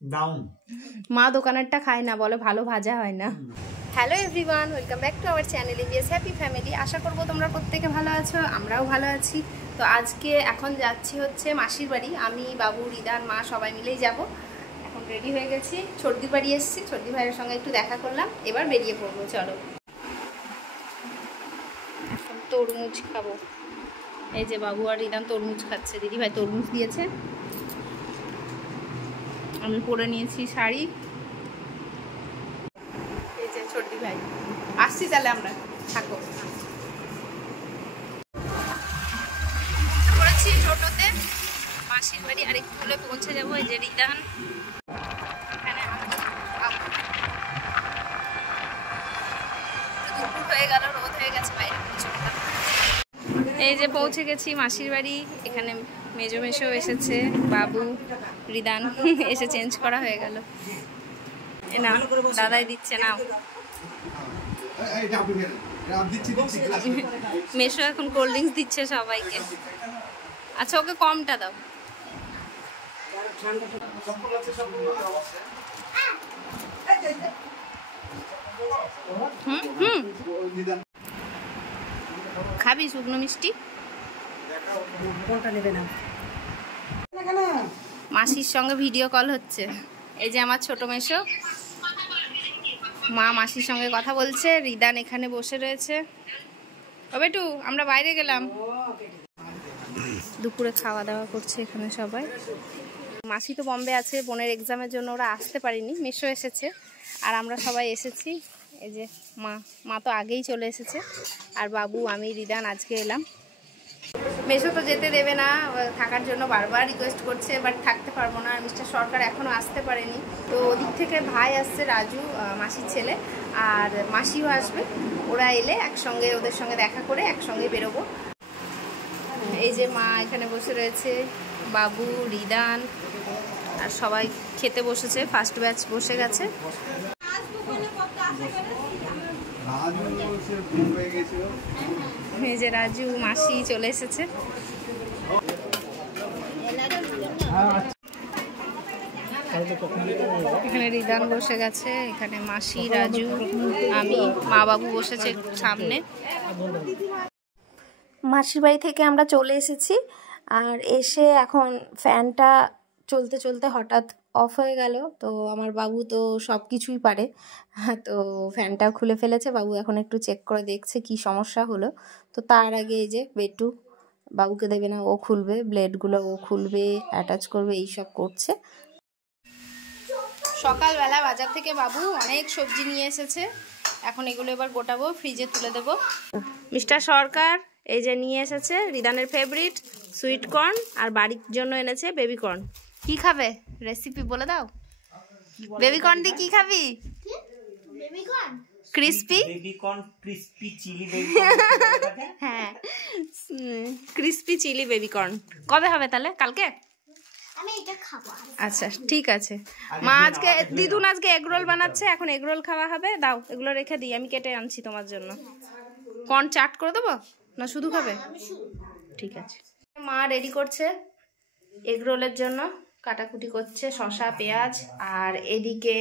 Down. মা দোকানেরটা খায় না, বলে ভালো ভাজা হয় না। Hello everyone, welcome back to our channel EVS happy family. আশা করবো তোমরা প্রত্যেকে ভালো আছো, আমরাও ভালো আছি। তো আজকে এখন যাচ্ছি হচ্ছে মাসির বাড়ি। আমি, বাবু, রিদান, মা সবাই মিলেই যাব। এখন রেডি হয়ে গেছি, ছর্দির বাড়ি এসেছি, ছর্দি ভাইয়ের সঙ্গে একটু দেখা করলাম, এবার বেরিয়ে পড়বো। চলো, এখন তরমুজ খাবো। এই যে বাবু আর রিদান তরমুজ খাচ্ছে, দিদি ভাই তরমুজ দিয়েছে। আমি পরে নিয়েছি শাড়ি। এই যে ছর্দি ভাই, আসছি তাহলে আমরা, থাকো। করেছি টোটোতে মাসির বাড়ি, আরেকটু হলে পৌঁছে যাবো। এই যে রিদান, এখানে দুপুর হয়ে গেল, রোদ হয়ে গেছে বাইরে প্রচুর। এই যে পৌঁছে গেছি মাসির বাড়ি। এখানে মেজো মেশো এসেছে, বাবু, রিদান এসে চেঞ্জ করা হয়ে গেল। না দাদাই দিচ্ছে, না মেশো এখন কোল্ড ড্রিঙ্কস দিচ্ছে সবাইকে। আচ্ছা ওকে কমটা দাও। খাবি শুকনো মিষ্টি? মাসির সঙ্গে ভিডিও কল হচ্ছে। এই যে আমার ছোট মেশো, মা মাসির সঙ্গে কথা বলছে, রিদান এখানে বসে রয়েছে। ও বেটু, আমরা বাইরে গেলাম। দুপুরে খাওয়া দাওয়া করছে এখানে সবাই। মাসি তো বম্বে আছে, বোনের এক্সামের জন্য ওরা আসতে পারেনি, মেশো এসেছে আর আমরা সবাই এসেছি। এই যে মা তো আগেই চলে এসেছে, আর বাবু, আমি, রিদান আজকে এলাম। মেশো তো যেতে দেবে না, থাকার জন্য বারবার রিকোয়েস্ট করছে, বাট থাকতে পারবো না। মিস্টার সরকার এখনও আসতে পারেনি, তো ওদিক থেকে ভাই আসছে, রাজু মাসির ছেলে, আর মাসিও আসবে। ওরা এলে একসঙ্গে ওদের সঙ্গে দেখা করে একসঙ্গে বেরোবো। এই যে মা এখানে বসে রয়েছে, বাবু, রিদান আর সবাই খেতে বসেছে। ফার্স্ট ব্যাচ বসে গেছে। এই যে রাজু, মাসি চলে এসেছে। এখানে রিদান বসে গেছে, এখানে মাসি, রাজু, আমি, মা, বাবু বসেছে সামনে। মাসির বাড়ি থেকে আমরা চলে এসেছি, আর এসে এখন ফ্যানটা চলতে চলতে হঠাৎ অফ হয়ে গেল। তো আমার বাবু তো সব কিছুই পারে, তো ফ্যানটা খুলে ফেলেছে। বাবু এখন একটু চেক করে দেখছে কি সমস্যা হলো। তো তার আগে এই যে বেটু, বাবুকে দেবে না, ও খুলবে ব্লেডগুলো, ও খুলবে, অ্যাটাচ করবে, এইসব করছে। সকালবেলা বাজার থেকে বাবু অনেক সবজি নিয়ে এসেছে, এখন এগুলো এবার গোটাবো, ফ্রিজে তুলে দেবো। মিস্টার সরকার এই যে নিয়ে এসেছে রিদানের ফেভারিট সুইট কর্ন, আর বাড়ির জন্য এনেছে বেবি কর্ন। কি খাবে রেসিপি বলে দাও। বেবি কর্ন দিয়ে কি খাবি? ক্রিস্পি, হ্যাঁ ক্রিস্পি চিলি বেবি কর্ন। কবে হবে তাহলে? কালকে? আচ্ছা ঠিক আছে। মা আজকে, দিদুন আজকে এগরোল বানাচ্ছে, এখন এগরোল খাওয়া হবে। দাও এগুলো রেখে দিই, আমি কেটে আনছি তোমার জন্য। কর্ন চাট করে দেবো না শুধু খাবে? ঠিক আছে। মা রেডি করছে এগরোলের জন্য, কাটাকুটি করছে শসা, পেঁয়াজ, আর এদিকে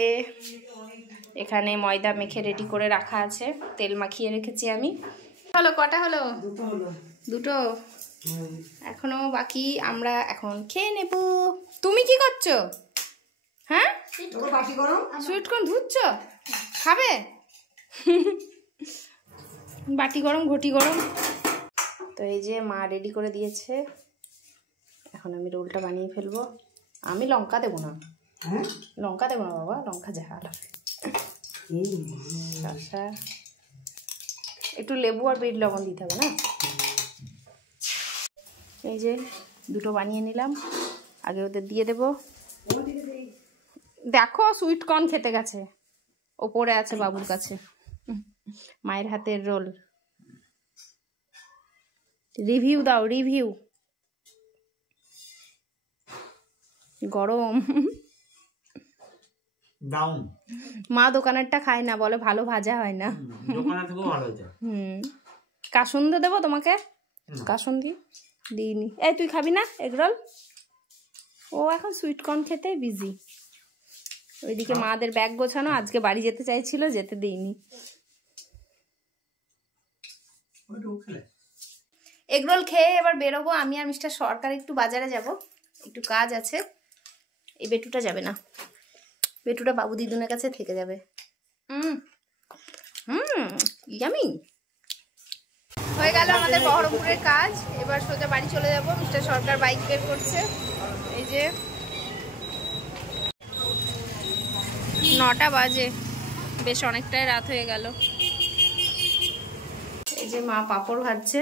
এখানে ময়দা মেখে রেডি করে রাখা আছে, তেল মাখিয়ে রেখেছি আমি। হলো কটা হলো? দুটো এখনো বাকি, আমরা এখন খেয়ে নেব। তুমি কি করছো? হ্যাঁ সুইট কর্ন ধুচ্ছ, খাবে? বাটি গরম, ঘটি গরম। তো এই যে মা রেডি করে দিয়েছে, এখন আমি রোলটা বানিয়ে ফেলবো। আমি লঙ্কা দেবো না, লঙ্কা দেবো না বাবা, লঙ্কা ঝাল। শসা, একটু লেবু আর বিট লবণ দিতে হবে না। এই যে দুটো বানিয়ে নিলাম, আগে ওদের দিয়ে দেব। দেখো সুইট কর্ন খেতে গেছে, ওপরে আছে বাবুর কাছে, মায়ের হাতের রোল। রিভিউ দাও, রিভিউ। গরম। ডাউন। মা দোকানেরটা খায় না, বলে ভালো ভাজা হয় না। কাসুন্দ দেবো তোমাকে? কাসুন্দি দিইনি। এই তুই খাবি না এগরোল? ও এখন সুইট কর্ন খেতে বিজি। ওইদিকে মাদের ব্যাগ গোছানো, আজকে বাড়ি যেতে চাইছিল, যেতে দিইনি। এগরোল খেয়ে এবার বেরোবো। আমি আর মিস্টার সরকার একটু বাজারে যাব, একটু কাজ আছে। এই বেটুটা যাবে না, বেটুটা বাবু দিদুনের কাছে থেকে যাবে। ইয়ামি হয়ে গেল আমাদের বহরমপুরের কাজ। এবার সোজা বাড়ি চলে যাব। মিস্টার সরকার বাইক বের করছে। এই যে 9টা বাজে, বেশ অনেকটাই রাত হয়ে গেল। এই যে মা পাঁপড় ভাজছে,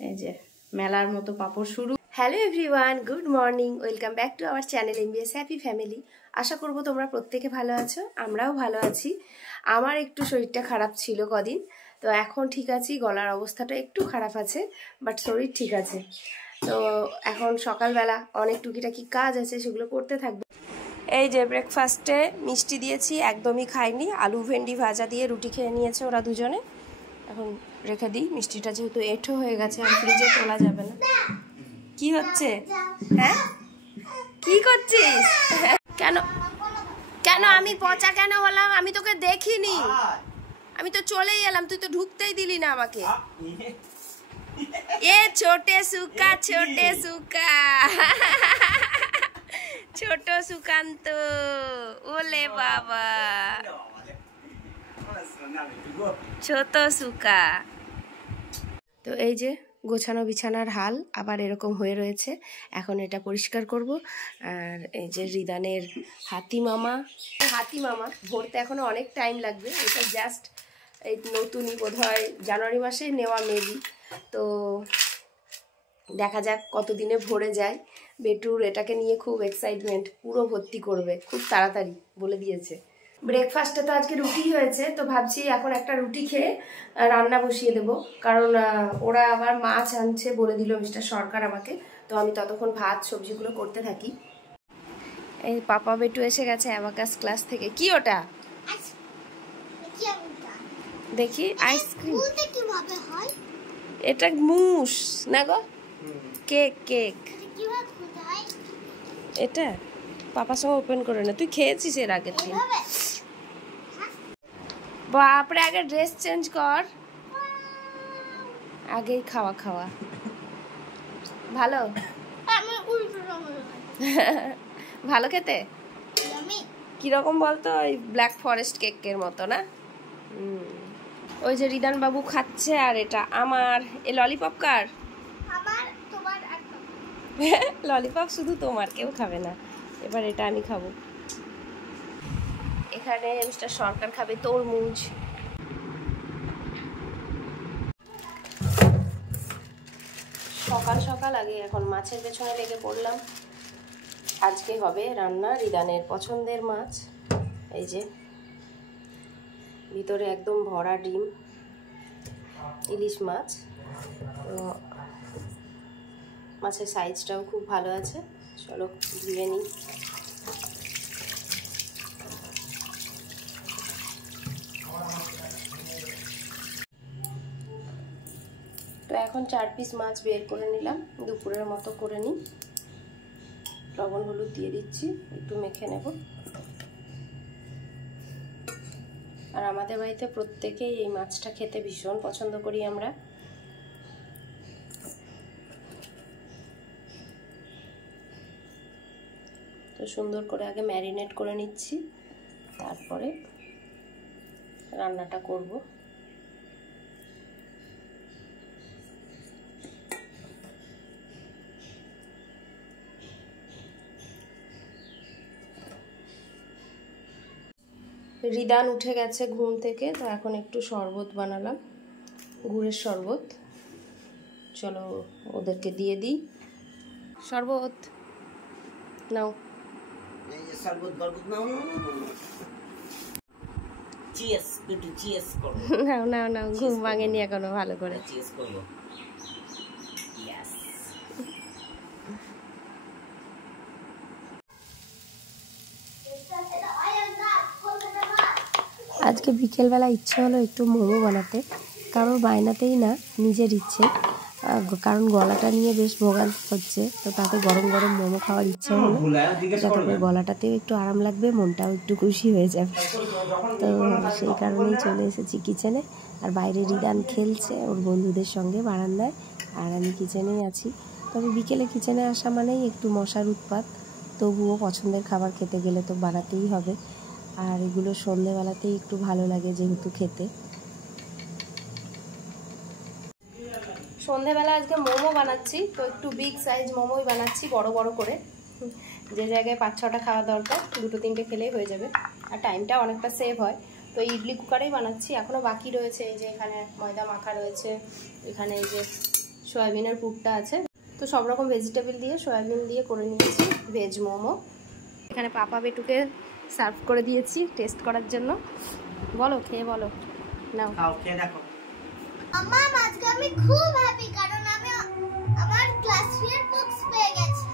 এই যে মেলার মতো পাঁপড় শুরু। Hello everyone, good morning, welcome back to our channel MBS happy family. আশা করব তোমরা প্রত্যেকে ভালো আছো, আমরাও ভালো আছি। আমার একটু শরীরটা খারাপ ছিল কদিন, তো এখন ঠিক আছি। গলার অবস্থাটা একটু খারাপ আছে, বাট শরীর ঠিক আছে। তো এখন সকালবেলা অনেক টুকিটাকি কাজ আছে, সেগুলো করতে থাকবো। এই যে ব্রেকফাস্টে মিষ্টি দিয়েছি, একদমই খাইনি। আলু ভেন্ডি ভাজা দিয়ে রুটি খেয়ে নিয়েছে ওরা দুজনে। এখন রেখে দিই, মিষ্টিটা যেহেতু এঁঠো হয়ে গেছে আর ফ্রিজে তোলা যাবে না। কি হচ্ছে? হ্যাঁ, কি করছিস? কেন কেন আমি পচা কেন হলাম? আমি তোকে দেখিনি, আমি তো চলেই এলাম, তুই তো ঢুকতেই দিলি না আমাকে। এ ছোটে সুকা, ছোটে সুকা, ছোট সুকান্ত, ওলে বাবা, ছোট সুকা। তো এই যে গোছানো বিছানার হাল আবার এরকম হয়ে রয়েছে। এখন এটা পরিষ্কার করব। আর এই যে রিদানের হাতি মামা ভরতে এখনো অনেক টাইম লাগবে। এটা জাস্ট এই নতুনই বোধহয় জানুয়ারি মাসে নেওয়া মেবি। তো দেখা যাক কতদিনে ভরে যায়। বেটুর এটাকে নিয়ে খুব এক্সাইটমেন্ট, পুরো ভর্তি করবে খুব তাড়াতাড়ি বলে দিয়েছে। ব্রেকফাস্টে তো আজকে রুটি হয়েছে, তো ভাবছি এখন একটা রুটি খেয়ে রান্না বসিয়ে দেব। কারণ ওরা আবার মাছ আনছে বলে দিল মিস্টার সরকার আমাকে। তো আমি ততক্ষণ ভাত সবজিগুলো করতে থাকি। এই পাপা বেটু এসে গেছে অ্যাবাকাস ক্লাস থেকে। কি ওটা দেখি? আইসক্রিম। এটা মুস না গো, কেক। কেক এটা পাপার সঙ্গে ওপেন করে না, তুই খেয়েছিস এর আগের দিন। বাপরে, আগে ড্রেস চেঞ্জ কর, আগেই খাওয়া ভালো। ভালো খেতে কিরকম বলতো? ওই ব্ল্যাক ফরেস্ট কেকের মতো না? ওই যে রিদান বাবু খাচ্ছে, আর এটা আমার। এ ললিপপ কার? ললিপপ শুধু তোমার, কেউ খাবে না। এবার এটা আমি খাবো। এখানে মিস্টার সরকার খাবে তরমুজ। সকাল সকাল আগে এখন মাছের পেছনে লেগে পড়লাম। আজকে হবে রান্না রিদানের পছন্দের মাছ। এই যে ভিতরে একদম ভরা ডিম, ইলিশ মাছ। তো মাছের সাইজটাও খুব ভালো আছে। চলো ধুয়ে নিই। তো এখন 4 পিস মাছ বের করে নিলাম, দুপুরের মতো করে নিই। লবণ হলুদ দিয়ে দিচ্ছি, একটু মেখে নেব। আর আমাদের বাড়িতে প্রত্যেকেই এই মাছটা খেতে ভীষণ পছন্দ করি আমরা। তো সুন্দর করে আগে ম্যারিনেট করে নিচ্ছি, তারপরে রান্নাটা করব। রিদান উঠে গেছে ঘুম থেকে, তো এখন একটু শরবত বানালাম, গুড়ের শরবত। চলো ওদেরকে দিয়ে দিই। শরবত নাও। নাও নাও, ঘুম ভাঙেনি এখনো ভালো করে। আজকে বিকেলবেলা ইচ্ছে হলো একটু মোমো বানাতে, কারোর বায়নাতেই না, নিজের ইচ্ছে। কারণ গলাটা নিয়ে বেশ ভোগান্তি হচ্ছে, তো তাতে গরম গরম মোমো খাওয়ার ইচ্ছা হলো। যাতে করে গলাটাতেও একটু আরাম লাগবে, মনটাও একটু খুশি হয়ে যাবে। তো সেই কারণেই চলে এসেছি কিচেনে। আর বাইরে রিদান খেলছে ওর বন্ধুদের সঙ্গে বারান্দায়, আর আমি কিচেনেই আছি। তবে বিকেলে কিচেনে আসা মানেই একটু মশার উৎপাত, তবুও পছন্দের খাবার খেতে গেলে তো বানাতেই হবে। আর এগুলো সন্ধেবেলাতেই একটু ভালো লাগে যেহেতু খেতে। সন্ধেবেলা আজকে মোমো বানাচ্ছি, তো একটু বিগ সাইজ মোমোই বানাচ্ছি, বড় বড় করে। যে জায়গায় 5-6টা খাওয়া দরকার 2-3টে খেলেই হয়ে যাবে, আর টাইমটা অনেকটা সেভ হয়। তো ইডলি কুকারেই বানাচ্ছি। এখনও বাকি রয়েছে, এই যে এখানে ময়দা মাখা রয়েছে, এখানে এই যে সয়াবিনের পুরটা আছে। তো সব রকম ভেজিটেবল দিয়ে সয়াবিন দিয়ে করে নিয়েছি ভেজ মোমো। এখানে পাপা বেটুকে সার্ভ করে দিয়েছি টেস্ট করার জন্য। বলো, খেয়ে বলো। নাও খেয়ে দেখো। আজকে আমি খুব হ্যাপি, কারণ আমি আমার ক্লাস 3 এর বুকস পেয়ে গেছি।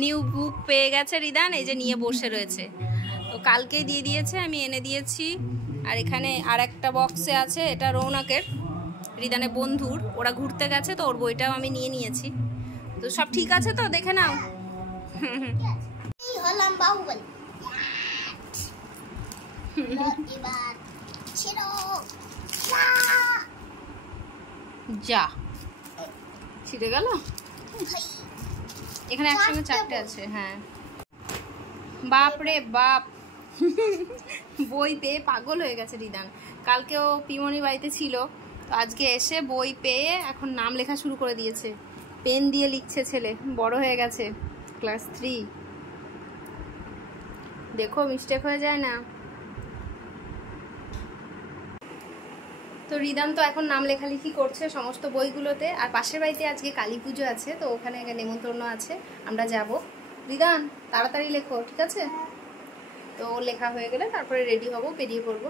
নিউ বুক পেয়ে গেছে রিদান, এই যে নিয়ে বসে রয়েছে। তো কালকেই দিয়ে দিয়েছে, আমি এনে দিয়েছি। আর এখানে আর একটা বক্সে আছে, এটা রৌনকের, রিদানের বন্ধুর, ওরা ঘুরতে গেছে তো ওর বইটাও আমি নিয়ে নিয়েছি। তো সব ঠিক আছে তো, দেখে নাও। এই হলাম বাহুবলী। এবার ছিড়ো যা ছিঁড়ে গেল। এখানে একসঙ্গে 4টে আছে। হ্যাঁ, বাপ রে বাপ, বই পেয়ে পাগল হয়ে গেছে রিদান। কালকেও পিমনির বাড়িতে ছিল, তো আজকে এসে বই পেয়ে এখন নাম লেখা শুরু করে দিয়েছে। পেন দিয়ে লিখছে ছেলে, বড় হয়ে গেছে, ক্লাস 3। দেখো মিস্টেক হয়ে যায় না। তো রিদান তো এখন নাম লেখালেখি করছে সমস্ত বইগুলোতে। আর পাশের বাড়িতে আজকে কালী পুজো আছে, তো ওখানে নেমন্তন্ন আছে, আমরা যাব। রিদান তাড়াতাড়ি লেখো, ঠিক আছে? তো লেখা হয়ে গেলে তারপরে রেডি হব, বেরিয়ে পড়বো।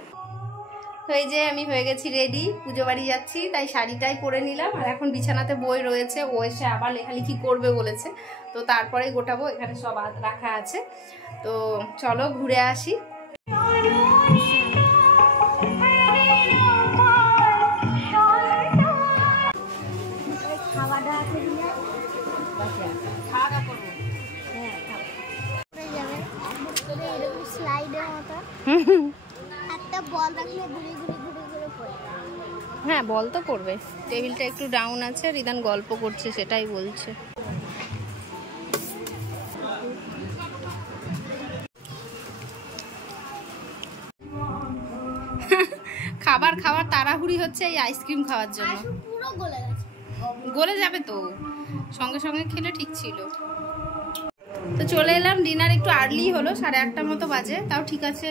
তো এই যে আমি হয়ে গেছি রেডি, পুজো বাড়ি যাচ্ছি, তাই শাড়িটাই পরে নিলাম। আর এখন বিছানাতে বই রয়েছে, ও এসে আবার লেখালেখি করবে বলেছে, তো তারপরে গোটাবো। এখানে সব রাখা আছে, তো চলো ঘুরে আসি। হ্যাঁ, বল তো পড়বে। টেবিলটা একটু ডাউন আছে, রিদান গল্প করছে, সেটাই বলছে। খাবার খাওয়ার তাড়াহুড়ি হচ্ছে এই আইসক্রিম খাওয়ার জন্য। পুরো গলে গেছে। গলে যাবে তো, সঙ্গে সঙ্গে খেলে ঠিক ছিল। তো চলে এলাম, ডিনার একটু আর্লি হলো, 8:30 মতো বাজে, তাও ঠিক আছে।